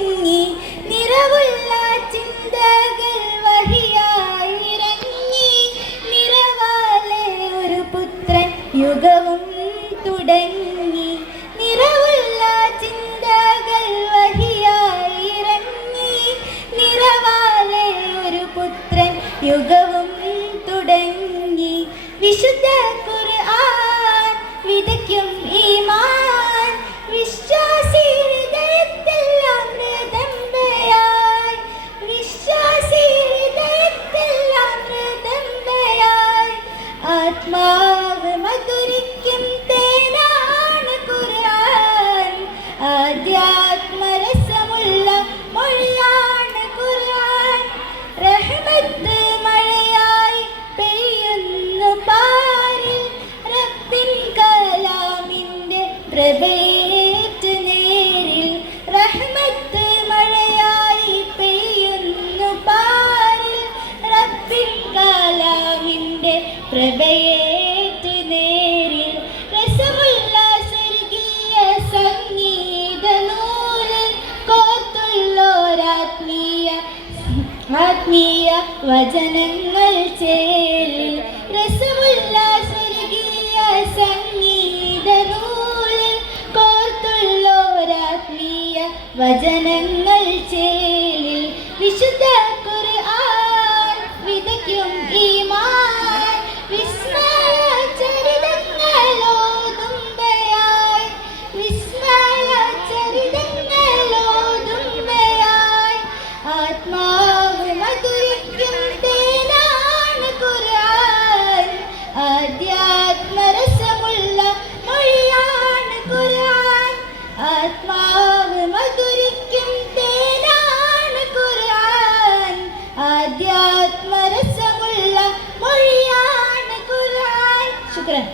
തുടങ്ങി. നിറവുള്ള ചിന്തകൾ വഹിയായിറങ്ങി. നിറവാലെ ഒരു പുത്രൻ യുഗവും തുടങ്ങി. നിറവുള്ള ചിന്തകൾ വഹിയായിറങ്ങി. നിറവാലെ ഒരു പുത്രൻ യുഗവും തുടങ്ങി. വിശുദ്ധ ഖുർആൻ വിതയ്ക്കും ഈമാൻ. വിശ്വാസി ഹൃദയത്തിൽ അമൃതമ്പയായി. വിശ്വാസി ഹൃദയത്തിൽ അമൃതമ്പയായി. ആത്മാവ് മധുരിക്കും തേനാണ് ഖുർആൻ. ആധ്യാത്മരസമുള്ള മൊഴിയാണ് ഖുർആൻ. റഹ്മത്ത് മഴയായി പെയ്യുന്നു പാരിൽ. റബ്ബിൻ കലാമിന്റെ പ്രഭയേറ്റ് നേരിൽ. റഹ്മത്ത് മഴയായി പെയ്യുന്നു പാരിൽ. റബ്ബിൻ കലാമിന്റെ പ്രഭയേറ്റ് നേരിൽ. രസമുള്ള സ്വർഗീയ സംഗീത നൂലിൽ കോർത്തുള്ളോരാത്മീയ വചനങ്ങൾ ചേലിൽ. രസമുള്ള സ്വർഗീയ സംഗീത നൂലിൽ കോർത്തുള്ളോരാത്മീയ വചനങ്ങൾ ചേലിൽ. വിശുദ്ധ ഖുർആൻ വിതയ്ക്കും ഈമാൻ. വിസ്മയ ചരിതങ്ങളോതുമ്പയായി. വിസ്മയ ചരിതങ്ങളോതുമ്പയായി. ആത്മാവ് മധുരിക്കും തേനാണ് ഖുർആൻ. ആധ്യാത്മരസമുള്ള മൊഴിയാണ് ഖുർആൻ. ആത്മാവ് മധുരിക്കും തേനാണ് ഖുർആൻ. ആധ്യാത്മരസമുള്ള മൊഴിയാണ് ഖുർആൻ. ശുക്രൻ.